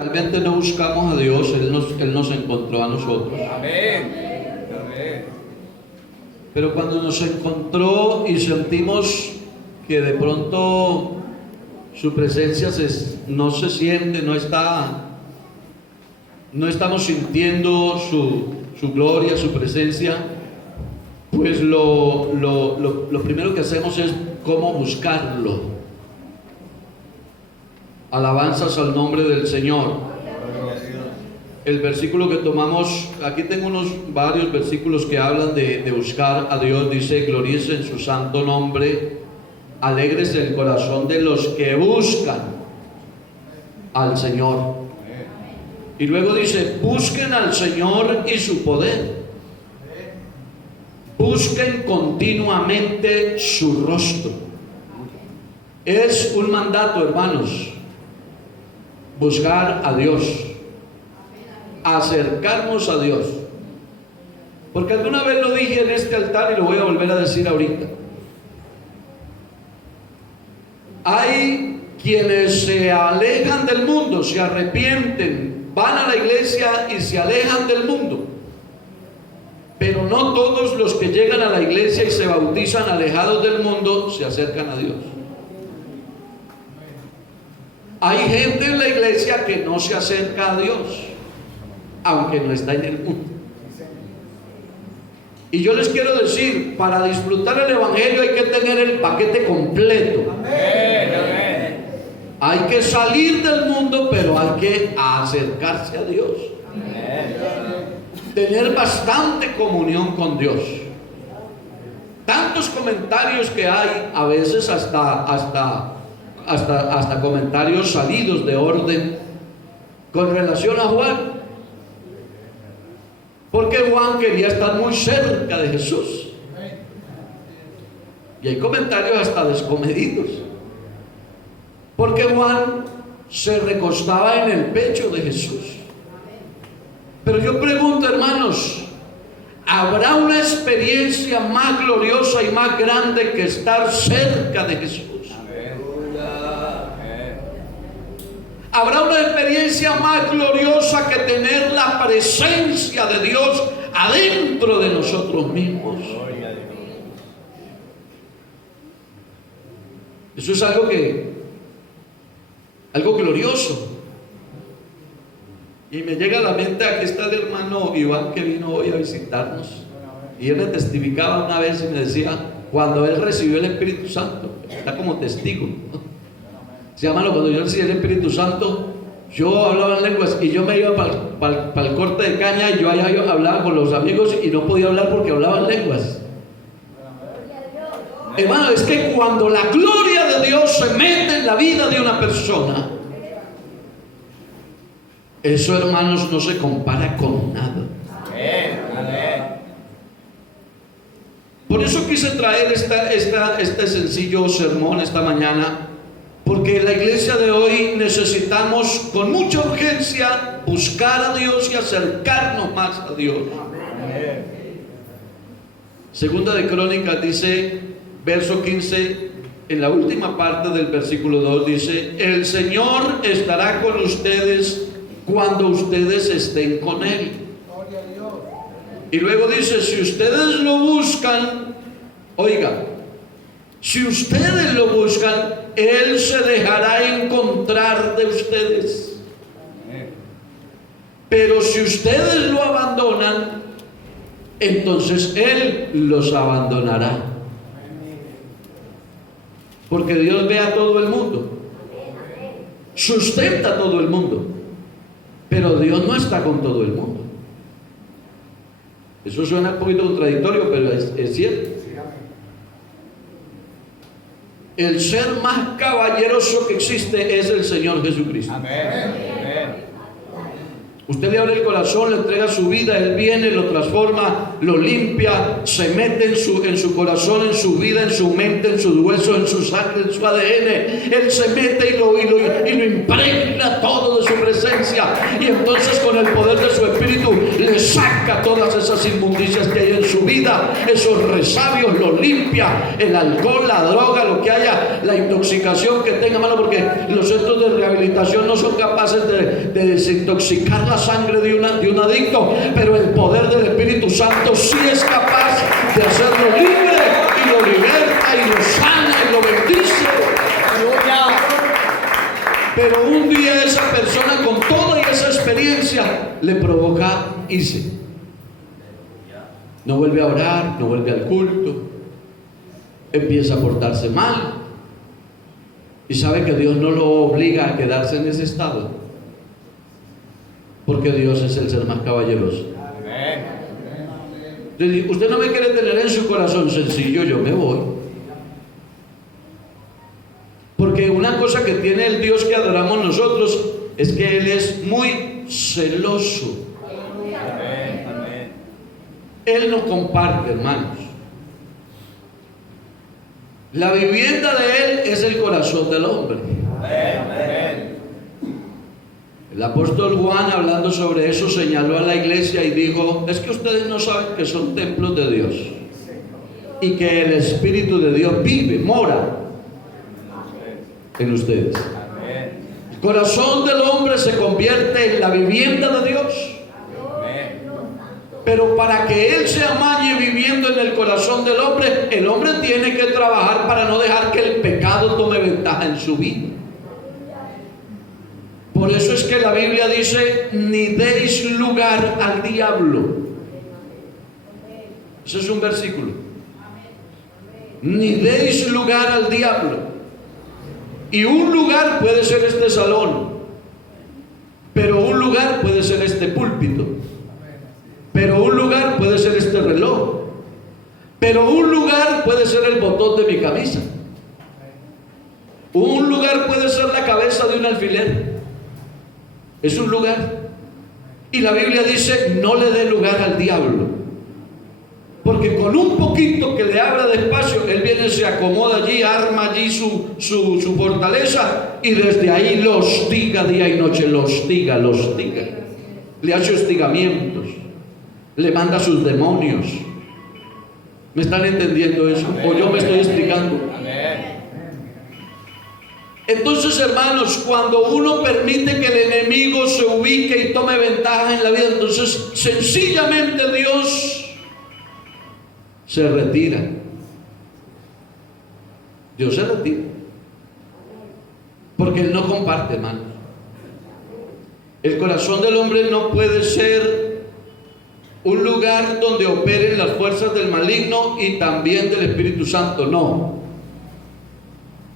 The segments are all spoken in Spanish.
Realmente no buscamos a Dios, Él nos encontró a nosotros. Amén. Amén. Pero cuando nos encontró y sentimos que de pronto su presencia no se siente, no estamos sintiendo su gloria, su presencia, pues lo primero que hacemos es cómo buscarlo. Alabanzas al nombre del Señor. El versículo que tomamos, aquí tengo varios versículos que hablan de buscar a Dios. Dice: gloríese en su santo nombre, alégrese el corazón de los que buscan al Señor. Y luego dice: busquen al Señor y su poder, busquen continuamente su rostro. Es un mandato, hermanos, buscar a Dios, acercarnos a Dios. Porque alguna vez lo dije en este altar y lo voy a volver a decir ahorita. Hay quienes se alejan del mundo, se arrepienten, van a la iglesia y se alejan del mundo. Pero no todos los que llegan a la iglesia y se bautizan alejados del mundo se acercan a Dios. Hay gente en la iglesia que no se acerca a Dios, aunque no está en el mundo. Y yo les quiero decir, para disfrutar el evangelio hay que tener el paquete completo. Amén. Hay que salir del mundo, pero hay que acercarse a Dios. Tener bastante comunión con Dios. Tantos comentarios que hay, a veces hasta comentarios salidos de orden con relación a Juan, porque Juan quería estar muy cerca de Jesús, y hay comentarios hasta descomedidos, porque Juan se recostaba en el pecho de Jesús. Pero yo pregunto, hermanos, ¿habrá una experiencia más gloriosa y más grande que estar cerca de Jesús? ¿Habrá una experiencia más gloriosa que tener la presencia de Dios adentro de nosotros mismos? Eso es algo glorioso. Y me llega a la mente, aquí está el hermano Iván que vino hoy a visitarnos, y él me testificaba una vez y me decía, cuando él recibió el Espíritu Santo, está como testigo, se llama, cuando yo recibí el Espíritu Santo, yo hablaba en lenguas y yo me iba para el corte de caña, y yo hablaba con los amigos y no podía hablar porque hablaba en lenguas. Hermano, es que cuando la gloria de Dios se mete en la vida de una persona, eso, hermanos, no se compara con nada. Por eso quise traer este sencillo sermón esta mañana, porque en la iglesia de hoy necesitamos con mucha urgencia buscar a Dios y acercarnos más a Dios. Segunda de Crónicas dice, verso 15, en la última parte del versículo 2 dice: el Señor estará con ustedes cuando ustedes estén con Él. Y luego dice, si ustedes lo buscan, oiga, si ustedes lo buscan, Él se dejará encontrar de ustedes. Pero si ustedes lo abandonan, entonces Él los abandonará. Porque Dios ve a todo el mundo, sustenta a todo el mundo, pero Dios no está con todo el mundo. Eso suena un poquito contradictorio, pero es cierto. El ser más caballeroso que existe es el Señor Jesucristo. Amén. Usted le abre el corazón, le entrega su vida, Él viene, lo transforma, lo limpia, se mete en su corazón, en su vida, en su mente, en sus huesos, en su sangre, en su ADN. Él se mete y lo impregna todo de su presencia. Y entonces con el poder de su Espíritu le saca todas esas inmundicias que hay en su vida, esos resabios, los limpia, el alcohol, la droga, lo que haya, la intoxicación que tenga, hermano, porque los centros de rehabilitación no son capaces de desintoxicar la sangre de un adicto, pero el poder del Espíritu Santo sí es capaz de hacerlo libre, y lo liberta, y lo sana, y lo bendice. Pero un día esa persona, con toda esa experiencia, le provoca irse. No vuelve a orar, no vuelve al culto, empieza a portarse mal, y sabe que Dios no lo obliga a quedarse en ese estado, porque Dios es el ser más caballeroso. Entonces, usted no me quiere tener en su corazón, sencillo, yo me voy. Porque una cosa que tiene el Dios que adoramos nosotros es que Él es muy celoso. Él no comparte, hermanos. La vivienda de Él es el corazón del hombre. El apóstol Juan, hablando sobre eso, señaló a la iglesia y dijo: es que ustedes no saben que son templos de Dios y que el Espíritu de Dios vive, mora en ustedes. El corazón del hombre se convierte en la vivienda de Dios. Pero para que Él se amañe viviendo en el corazón del hombre, el hombre tiene que trabajar para no dejar que el pecado tome ventaja en su vida. Por eso es que la Biblia dice: ni deis lugar al diablo. Ese es un versículo. Ni deis lugar al diablo. Y un lugar puede ser este salón, pero un lugar puede ser este púlpito, pero un lugar puede ser este reloj, pero un lugar puede ser el botón de mi camisa, un lugar puede ser la cabeza de un alfiler. Es un lugar. Y la Biblia dice: no le dé lugar al diablo, porque con un poquito que le abra de espacio, él viene, se acomoda allí, arma allí su fortaleza, y desde ahí lo hostiga día y noche, lo hostiga, le hace hostigamientos, le manda sus demonios. ¿Me están entendiendo eso? ¿O yo me estoy explicando? Entonces, hermanos, cuando uno permite que el enemigo se ubique y tome ventaja en la vida, entonces sencillamente Dios se retira. Dios se retira, porque Él no comparte, hermanos. El corazón del hombre no puede ser un lugar donde operen las fuerzas del maligno y también del Espíritu Santo, no.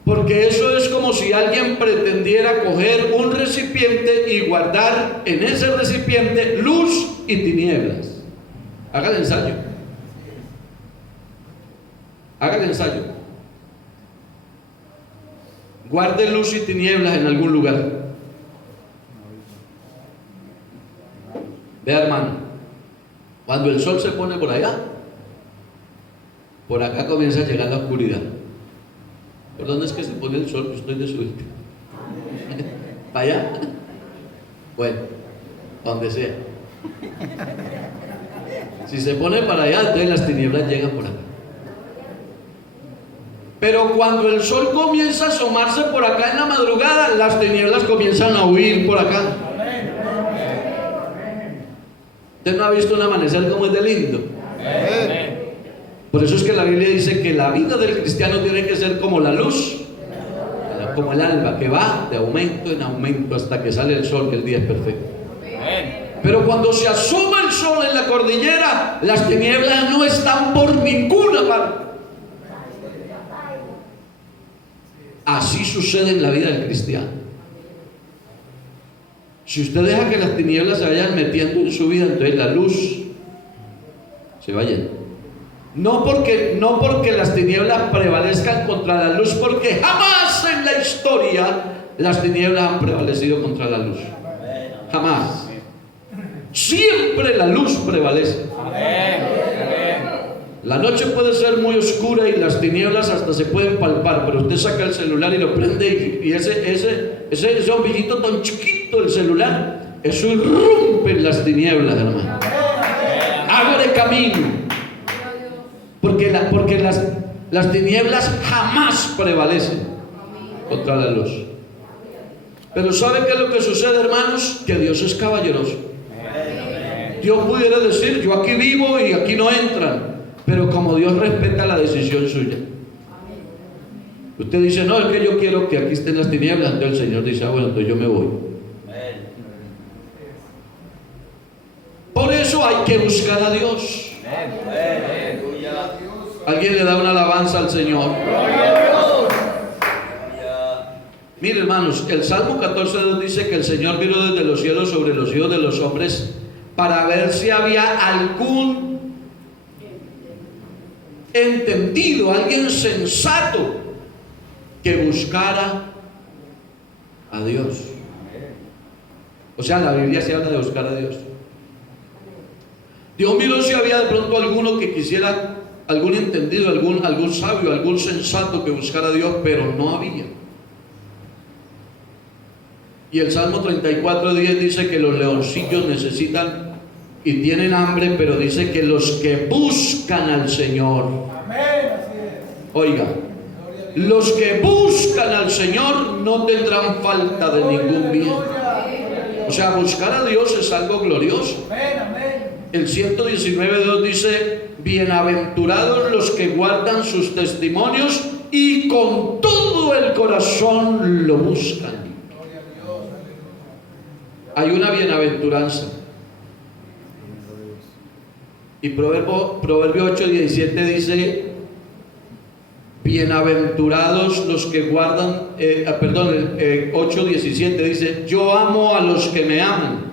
Porque eso es como si alguien pretendiera coger un recipiente y guardar en ese recipiente luz y tinieblas. Haga el ensayo. Haga el ensayo. Guarde luz y tinieblas en algún lugar. Vea, hermano, cuando el sol se pone por allá, por acá comienza a llegar la oscuridad. ¿Por dónde es que se pone el sol? Yo estoy de suerte. ¿Para allá? Bueno, donde sea. Si se pone para allá, entonces las tinieblas llegan por acá. Pero cuando el sol comienza a asomarse por acá en la madrugada, las tinieblas comienzan a huir por acá. ¿Usted no ha visto un amanecer como es de lindo? Por eso es que la Biblia dice que la vida del cristiano tiene que ser como la luz, como el alba, que va de aumento en aumento hasta que sale el sol, que el día es perfecto. Pero cuando se asoma el sol en la cordillera, las tinieblas no están por ninguna parte. Así sucede en la vida del cristiano. Si usted deja que las tinieblas se vayan metiendo en su vida, entonces la luz se va yendo. No porque las tinieblas prevalezcan contra la luz, porque jamás en la historia las tinieblas han prevalecido contra la luz. Jamás. Siempre la luz prevalece. La noche puede ser muy oscura y las tinieblas hasta se pueden palpar, pero usted saca el celular y lo prende y ese bombillito tan chiquito del celular, eso irrumpe en las tinieblas, hermano. abre camino. Porque las tinieblas jamás prevalecen contra la luz. Pero ¿sabe qué es lo que sucede, hermanos? Que Dios es caballeroso. Dios pudiera decir, yo aquí vivo y aquí no entran. Pero como Dios respeta la decisión suya. Usted dice, no, es que yo quiero que aquí estén las tinieblas. Entonces el Señor dice, bueno, entonces yo me voy. Por eso hay que buscar a Dios. ¿Alguien le da una alabanza al Señor? Mire, hermanos, el Salmo 14:2 dice que el Señor miró desde los cielos sobre los hijos de los hombres para ver si había algún entendido, alguien sensato que buscara a Dios. O sea, la Biblia se habla de buscar a Dios. Dios miró si había de pronto alguno que quisiera, algún entendido, algún sabio, algún sensato que buscara a Dios, pero no había. Y el Salmo 34:10 dice que los leoncillos necesitan y tienen hambre, pero dice que los que buscan al Señor, oiga, los que buscan al Señor no tendrán falta de ningún bien. O sea, buscar a Dios es algo glorioso. El 119:2 dice, bienaventurados los que guardan sus testimonios y con todo el corazón lo buscan. Hay una bienaventuranza. Y Proverbio 8:17 dice, bienaventurados los que guardan, 8:17 dice, yo amo a los que me aman.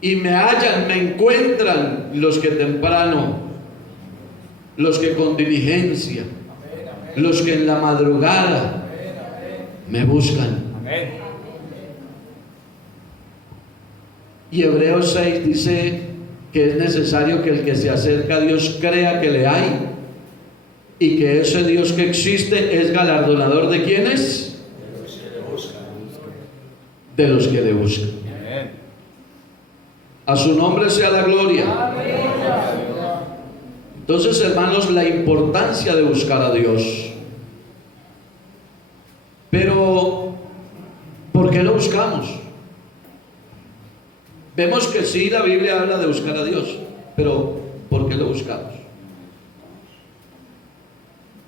Y me hallan, me encuentran los que temprano, los que con diligencia, los que en la madrugada me buscan. Y Hebreos 6 dice que es necesario que el que se acerca a Dios crea que le hay y que ese Dios que existe es galardonador de ¿quiénes? De los que le buscan. A su nombre sea la gloria. Entonces, hermanos, la importancia de buscar a Dios. Pero, ¿por qué lo buscamos? Vemos que sí, la Biblia habla de buscar a Dios, pero ¿por qué lo buscamos?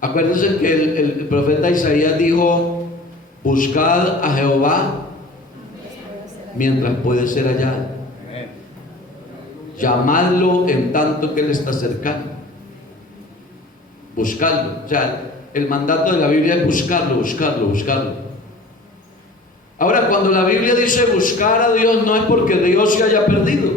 Acuérdense que el profeta Isaías dijo, buscad a Jehová mientras puede ser hallado. Llamadlo en tanto que Él está cercano. Buscarlo. O sea, el mandato de la Biblia es buscarlo, buscarlo, buscarlo. Ahora, cuando la Biblia dice buscar a Dios, no es porque Dios se haya perdido.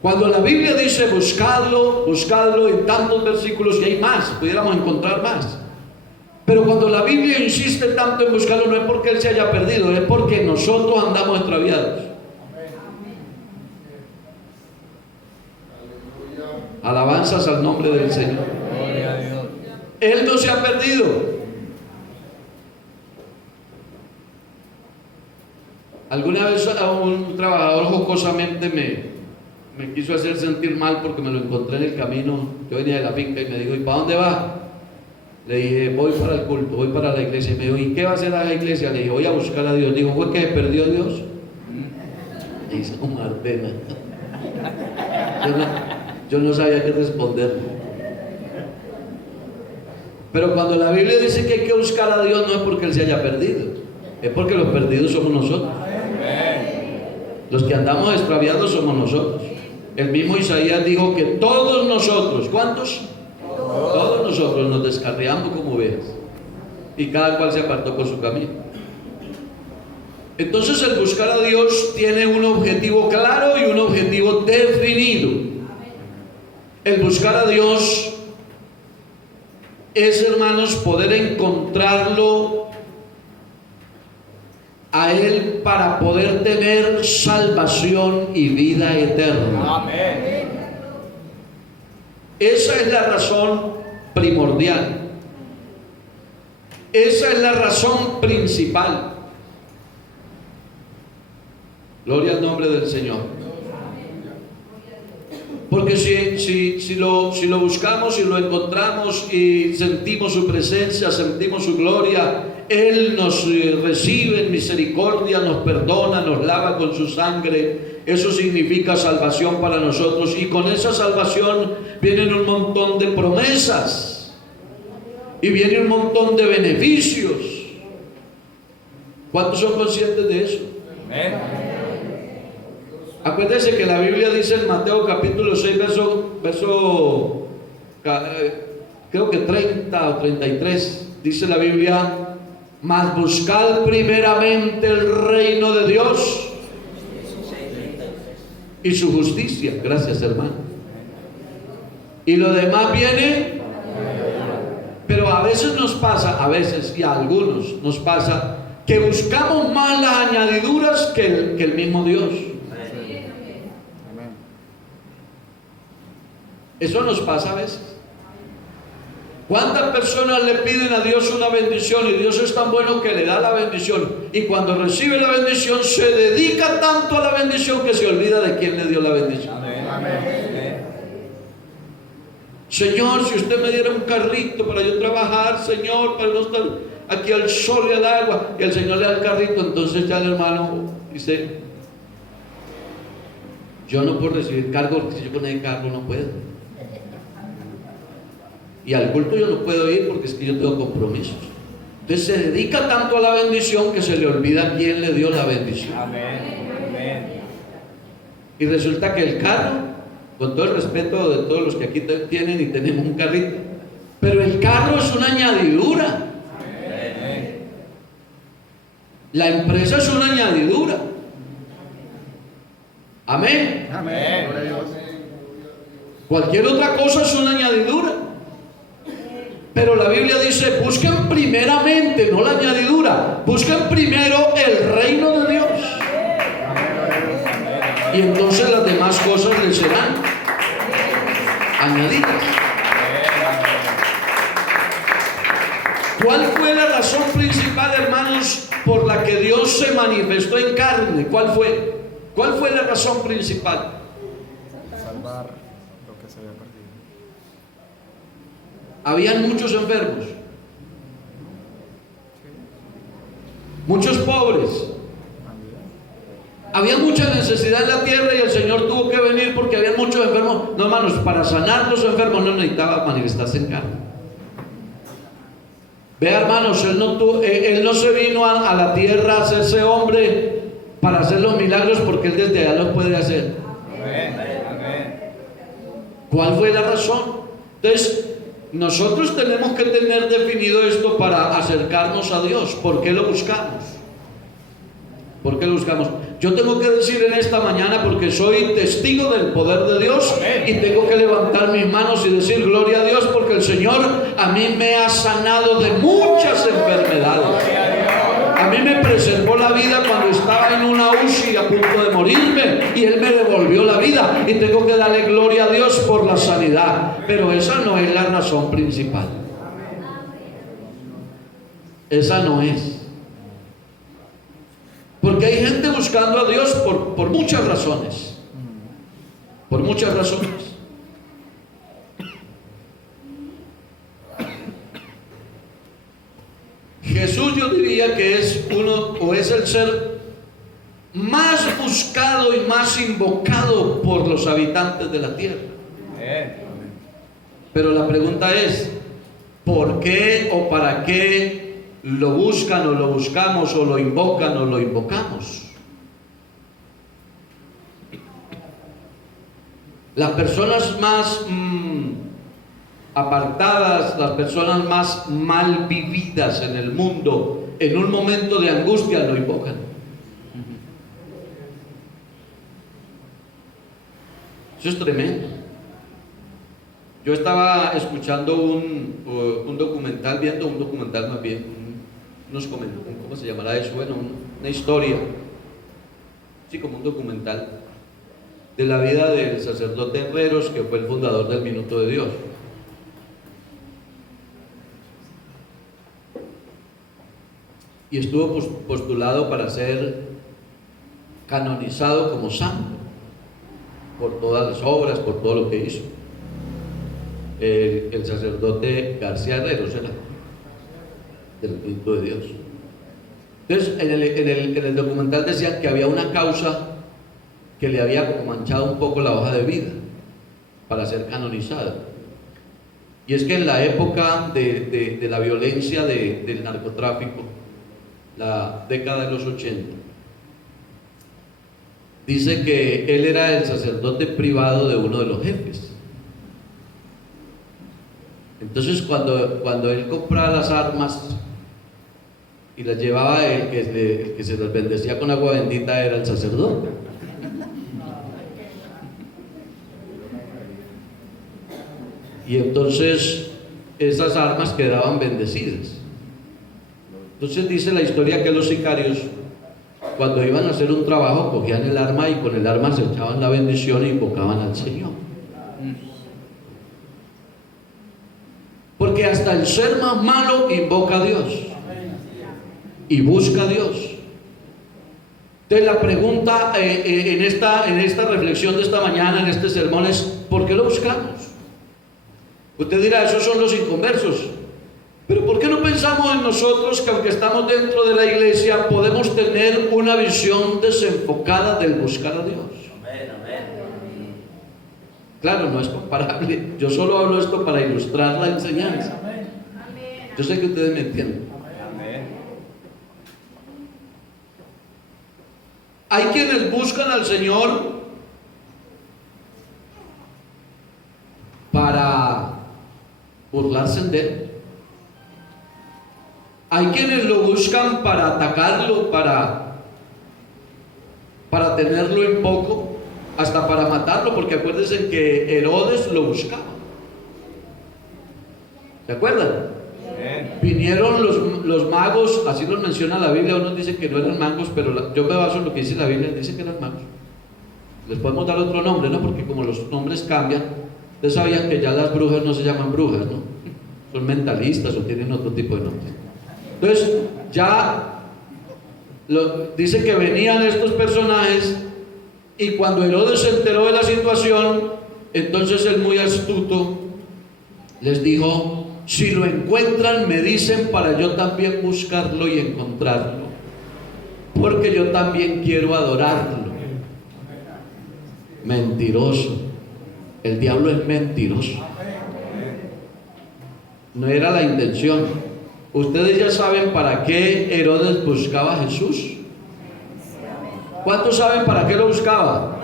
Cuando la Biblia dice buscarlo, buscarlo, en tantos versículos, y hay más, pudiéramos encontrar más. Pero cuando la Biblia insiste tanto en buscarlo, no es porque Él se haya perdido, es porque nosotros andamos extraviados. Alabanzas al nombre del Señor. Él no se ha perdido. Alguna vez un trabajador jocosamente me quiso hacer sentir mal porque me lo encontré en el camino. Yo venía de la finca y me dijo, ¿y para dónde va? Le dije, voy para el culto, voy para la iglesia. Y me dijo, ¿y qué va a hacer a la iglesia? Le dije, voy a buscar a Dios. Dijo, ¿fue que se perdió Dios? Me hizo una pena. Yo no sabía qué responder. Pero cuando la Biblia dice que hay que buscar a Dios, no es porque Él se haya perdido, es porque los perdidos somos nosotros. Los que andamos extraviados somos nosotros. El mismo Isaías dijo que todos nosotros, ¿cuántos? Todos nosotros nos descarriamos como ovejas y cada cual se apartó por su camino. Entonces el buscar a Dios tiene un objetivo claro y un objetivo definido. El buscar a Dios es, hermanos, poder encontrarlo a Él para poder tener salvación y vida eterna. Amén. Esa es la razón primordial. Esa es la razón principal. Gloria al nombre del Señor. Porque si lo buscamos y lo encontramos y sentimos su presencia, sentimos su gloria, Él nos recibe en misericordia, nos perdona, nos lava con su sangre. Eso significa salvación para nosotros, y con esa salvación vienen un montón de promesas y viene un montón de beneficios. ¿Cuántos son conscientes de eso? Amén. Acuérdense que la Biblia dice en Mateo capítulo 6, creo que 30 o 33, dice la Biblia: mas buscad primeramente el reino de Dios y su justicia. Gracias, hermano. Y lo demás viene. Pero a veces nos pasa, a veces y a algunos nos pasa, que buscamos más las añadiduras que el mismo Dios. Eso nos pasa a veces. ¿Cuántas personas le piden a Dios una bendición y Dios es tan bueno que le da la bendición, y cuando recibe la bendición se dedica tanto a la bendición que se olvida de quién le dio la bendición? Amén. Amén. Señor, si usted me diera un carrito para yo trabajar, Señor, para no estar aquí al sol y al agua, y el Señor le da el carrito, entonces ya el hermano dice: yo no puedo recibir cargo, porque si yo con el cargo no puedo. Y al culto yo no puedo ir porque es que yo tengo compromisos. Entonces se dedica tanto a la bendición que se le olvida quién le dio la bendición. Amén. Amén. Y resulta que el carro, con todo el respeto de todos los que aquí tienen y tenemos un carrito, pero el carro es una añadidura. Amén. La empresa es una añadidura. Amén. Amén. Cualquier otra cosa es una añadidura. Pero la Biblia dice: busquen primeramente, no la añadidura, busquen primero el reino de Dios, y entonces las demás cosas les serán añadidas. ¿Cuál fue la razón principal, hermanos, por la que Dios se manifestó en carne? ¿Cuál fue? ¿Cuál fue la razón principal? Salvar lo que se había perdido. Habían muchos enfermos, muchos pobres, había mucha necesidad en la tierra, y el Señor tuvo que venir porque había muchos enfermos. No, hermanos, para sanar los enfermos no necesitaba manifestarse en carne. Vea, hermanos, Él no se vino a la tierra a hacerse hombre para hacer los milagros, porque Él desde allá los puede hacer. Amén. Amén. ¿Cuál fue la razón? Entonces, nosotros tenemos que tener definido esto para acercarnos a Dios. ¿Por qué lo buscamos? ¿Por qué lo buscamos? Yo tengo que decir en esta mañana, porque soy testigo del poder de Dios, y tengo que levantar mis manos y decir: gloria a Dios, porque el Señor a mí me ha sanado de muchas enfermedades. A mí me preservó la vida cuando estaba en una UCI a punto de morirme, y Él me devolvió la vida, y tengo que darle gloria a Dios por la sanidad. Pero esa no es la razón principal. Esa no es. Porque hay gente buscando a Dios por muchas razones. Por muchas razones. Jesús, yo diría que es el ser más buscado y más invocado por los habitantes de la tierra. Amén. Pero la pregunta es: ¿por qué o para qué lo buscan o lo buscamos, o lo invocan o lo invocamos? Las personas más apartadas, las personas más mal vividas en el mundo, en un momento de angustia lo invocan. Eso es tremendo. Yo estaba escuchando un documental, viendo un documental más bien, ¿cómo se llamará eso? Bueno, una historia, sí, como un documental de la vida del sacerdote Herreros, que fue el fundador del Minuto de Dios. Y estuvo postulado para ser canonizado como santo por todas las obras, por todo lo que hizo. El sacerdote García Herreros era del Espíritu de Dios. Entonces, en el documental decían que había una causa que le había como manchado un poco la hoja de vida para ser canonizado. Y es que en la época de la violencia del narcotráfico, la década de los 80, dice que él era el sacerdote privado de uno de los jefes. Entonces cuando él compraba las armas y las llevaba, el que se las bendecía con agua bendita era el sacerdote. Y entonces esas armas quedaban bendecidas. Entonces dice la historia que los sicarios, cuando iban a hacer un trabajo, cogían el arma y con el arma se echaban la bendición e invocaban al Señor. Porque hasta el ser más malo invoca a Dios y busca a Dios. Entonces la pregunta en esta reflexión de esta mañana, en este sermón, es ¿por qué lo buscamos? Usted dirá, esos son los inconversos. Pero ¿por qué no pensamos en nosotros que aunque estamos dentro de la iglesia podemos tener una visión desenfocada del buscar a Dios? Claro, no es comparable. Yo solo hablo esto para ilustrar la enseñanza. Yo sé que ustedes me entienden. Hay quienes buscan al Señor para burlarse de Él. Hay quienes lo buscan para atacarlo, para tenerlo en poco, hasta para matarlo, porque acuérdense que Herodes lo buscaba. ¿Se acuerdan? Vinieron los magos, así los menciona la Biblia. Unos dicen que no eran magos, pero yo me baso en lo que dice la Biblia, dice que eran magos. Les podemos dar otro nombre, ¿no? Porque como los nombres cambian, ustedes sabían que ya las brujas no se llaman brujas, ¿no? Son mentalistas o tienen otro tipo de nombres. Entonces, dice que venían estos personajes, y cuando Herodes se enteró de la situación, entonces él, muy astuto, les dijo: si lo encuentran, me dicen para yo también buscarlo y encontrarlo, porque yo también quiero adorarlo. Mentiroso. El diablo es mentiroso. No era la intención. Ustedes ya saben para qué Herodes buscaba a Jesús. ¿Cuántos saben para qué lo buscaba?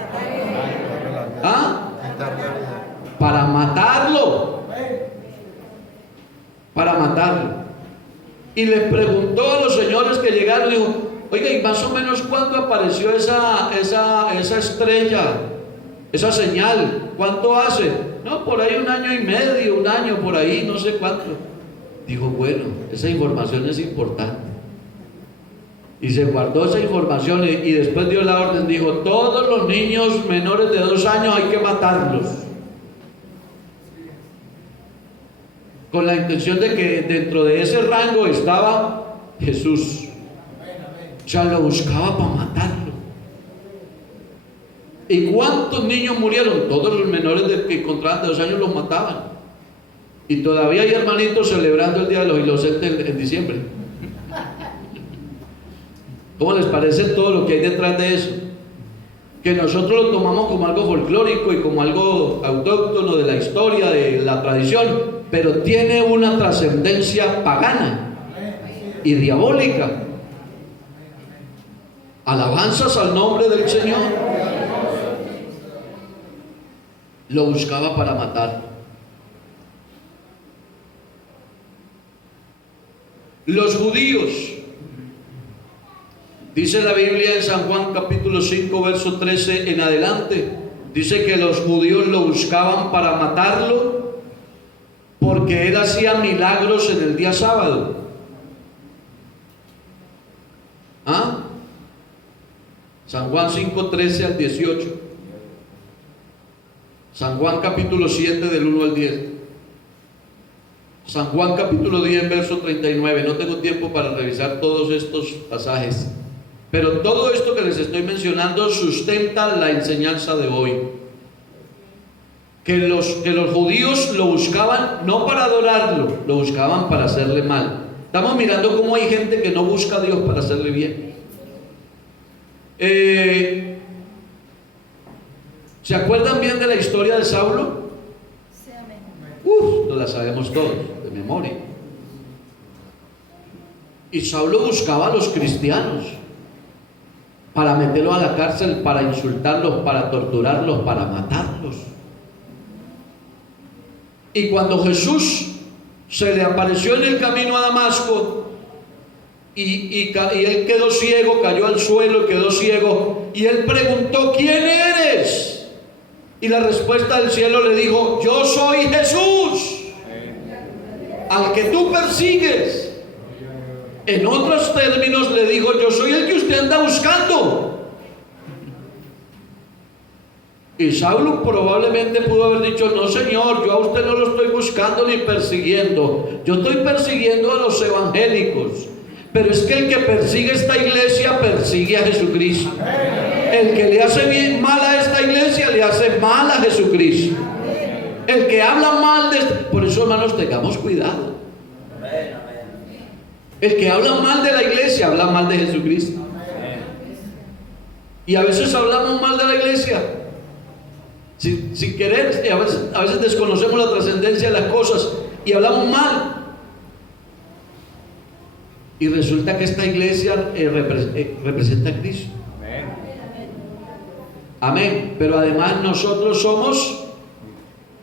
¿Ah? Para matarlo. Para matarlo. Y le preguntó a los señores que llegaron, dijo: oiga, ¿y más o menos cuándo apareció esa estrella, esa señal? ¿Cuánto hace? No, por ahí 1 año y medio, 1 año, por ahí, no sé cuánto. Dijo: bueno, esa información es importante. Y se guardó esa información y después dio la orden, dijo: todos los niños menores de 2 años hay que matarlos. Con la intención de que dentro de ese rango estaba Jesús. O sea, lo buscaba para matarlo. ¿Y cuántos niños murieron? Todos los menores que encontraban de 2 años los mataban. Y todavía hay hermanitos celebrando el Día de los Inocentes en diciembre. ¿Cómo les parece todo lo que hay detrás de eso? Que nosotros lo tomamos como algo folclórico y como algo autóctono de la historia, de la tradición, pero tiene una trascendencia pagana y diabólica. Alabanzas al nombre del Señor. Lo buscaba para matar. Los judíos, dice la Biblia en San Juan capítulo 5 verso 13 en adelante, dice que los judíos lo buscaban para matarlo porque él hacía milagros en el día sábado. ¿Ah? San Juan 5, 13 al 18. San Juan capítulo 7 del 1 al 10. San Juan capítulo 10 verso 39. No tengo tiempo para revisar todos estos pasajes, Pero todo esto que les estoy mencionando sustenta la enseñanza de hoy. Que los judíos lo buscaban no para adorarlo, lo buscaban para hacerle mal. Estamos mirando cómo hay gente que no busca a Dios para hacerle bien. ¿Se acuerdan bien de la historia de Saulo? Nos la sabemos todos, de memoria. Y Saulo buscaba a los cristianos para meterlos a la cárcel, para insultarlos, para torturarlos, para matarlos. Y cuando Jesús se le apareció en el camino a Damasco y él quedó ciego, cayó al suelo y quedó ciego, y él preguntó: ¿quién eres? Y la respuesta del cielo le dijo: yo soy Jesús, al que tú persigues. En otros términos le dijo: yo soy el que usted anda buscando. Y Saulo probablemente pudo haber dicho: no, Señor, yo a usted no lo estoy buscando ni persiguiendo, yo estoy persiguiendo a los evangélicos. Pero es que el que persigue esta iglesia persigue a Jesucristo. El que le hace bien mal a esta iglesia le hace mal a Jesucristo. El que habla mal de por eso, hermanos, tengamos cuidado. El que habla mal de la iglesia habla mal de Jesucristo. Y a veces hablamos mal de la iglesia sin querer. A veces desconocemos la trascendencia de las cosas y hablamos mal. Y resulta que esta iglesia representa a Cristo. Amén. Pero además nosotros somos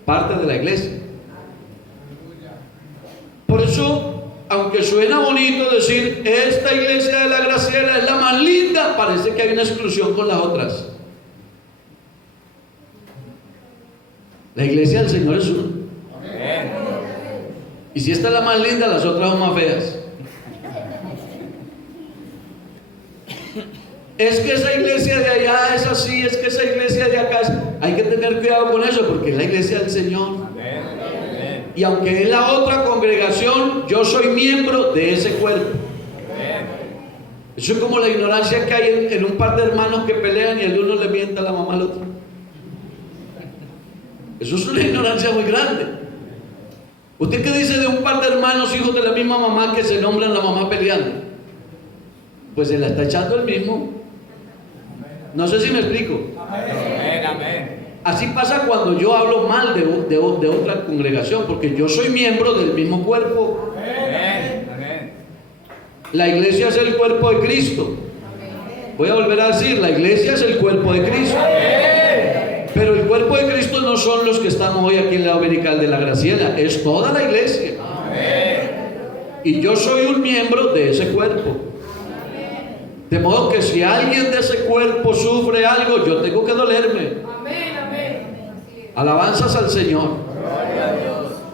parte de la iglesia. Por eso, aunque suena bonito decir esta iglesia de la Graciela es la más linda, parece que hay una exclusión con las otras. La iglesia del Señor es una. Y si esta es la más linda, las otras son más feas. Es que esa iglesia de allá es así, es que esa iglesia de acá es... Hay que tener cuidado con eso, porque es la iglesia del Señor. Y aunque es la otra congregación, yo soy miembro de ese cuerpo. Eso es como la ignorancia que hay en un par de hermanos que pelean y el uno le mienta a la mamá al otro. Eso es una ignorancia muy grande. ¿Usted qué dice de un par de hermanos hijos de la misma mamá que se nombran la mamá peleando? Pues se la está echando el mismo. No sé si me explico. Así pasa cuando yo hablo mal de otra congregación, porque yo soy miembro del mismo cuerpo. La iglesia es el cuerpo de Cristo. Voy a volver a decir, la iglesia es el cuerpo de Cristo. Pero el cuerpo de Cristo no son los que estamos hoy aquí en la Dominical de la Graciela, es toda la iglesia. Y yo soy un miembro de ese cuerpo. De modo que si alguien de ese cuerpo sufre algo, yo tengo que dolerme. Alabanzas al Señor.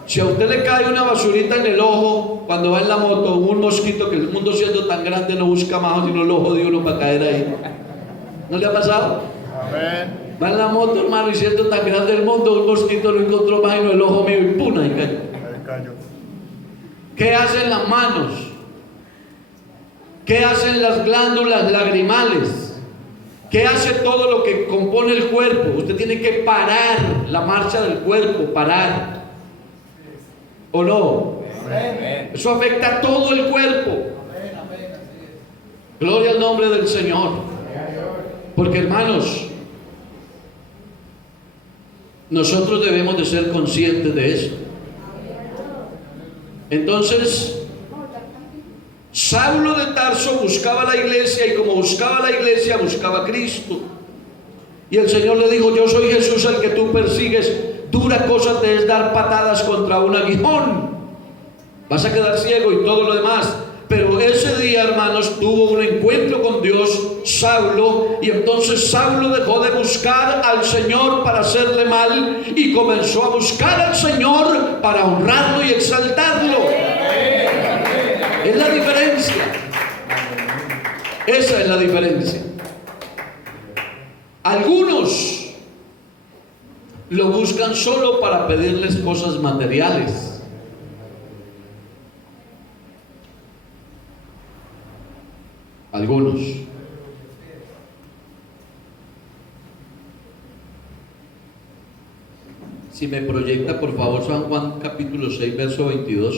Si a usted le cae una basurita en el ojo cuando va en la moto, un mosquito, que el mundo siendo tan grande no busca más sino el ojo de uno para caer ahí. ¿No le ha pasado? Amén. Va en la moto, hermano, y siendo tan grande el mundo, un mosquito lo encontró más sino el ojo mío y ¡pum! Ahí cayó. Ahí cayó. ¿Qué hacen las manos? ¿Qué hacen las glándulas lagrimales? ¿Qué hace todo lo que compone el cuerpo? Usted tiene que parar la marcha del cuerpo, parar. ¿O no? Eso afecta a todo el cuerpo. Gloria al nombre del Señor. Porque, hermanos, nosotros debemos de ser conscientes de eso. Entonces, Saulo de Tarso buscaba la iglesia, y como buscaba la iglesia, buscaba a Cristo. Y el Señor le dijo: yo soy Jesús al que tú persigues. Dura cosa te es dar patadas contra un aguijón. Vas a quedar ciego y todo lo demás. Pero ese día, hermanos, tuvo un encuentro con Dios, Saulo, y entonces Saulo dejó de buscar al Señor para hacerle mal y comenzó a buscar al Señor para honrarlo y exaltarlo. Es la diferencia. Esa es la diferencia. Algunos lo buscan solo para pedirles cosas materiales. Algunos. Si me proyecta, por favor, San Juan capítulo 6, verso 22.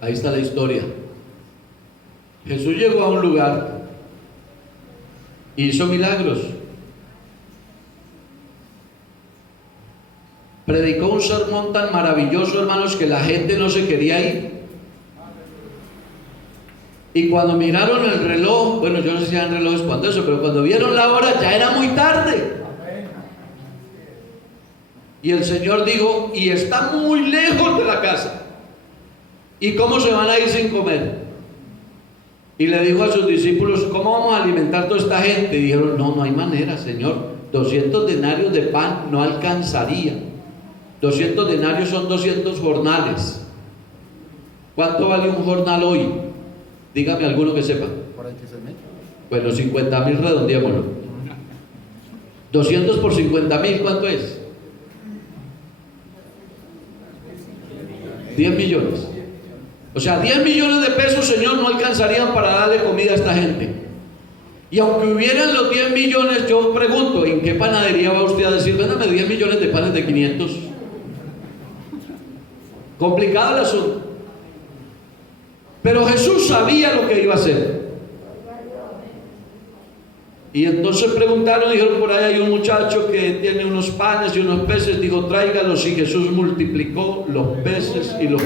Ahí está la historia. Jesús llegó a un lugar y hizo milagros. Predicó un sermón tan maravilloso, hermanos, que la gente no se quería ir. Y cuando miraron el reloj, bueno, yo no sé si eran relojes cuando eso, pero cuando vieron la hora ya era muy tarde. Y el Señor dijo, y está muy lejos de la casa. ¿Y cómo se van a ir sin comer? Y le dijo a sus discípulos, ¿cómo vamos a alimentar a toda esta gente? Y dijeron, no hay manera, Señor. 200 denarios de pan no alcanzaría. 200 denarios son 200 jornales. ¿Cuánto vale un jornal hoy? Dígame alguno que sepa. 46,000. Bueno, 50,000 redondeémoslo. 200 por 50,000, ¿cuánto es? 10 millones. O sea, 10 millones de pesos, Señor, no alcanzarían para darle comida a esta gente. Y aunque hubieran los 10 millones, yo pregunto, ¿en qué panadería va usted a decir, véndame 10 millones de panes de 500? Complicado el asunto. Pero Jesús sabía lo que iba a hacer. Y entonces preguntaron, dijeron, por ahí hay un muchacho que tiene unos panes y unos peces. Dijo, tráigalos. Y Jesús multiplicó los peces y los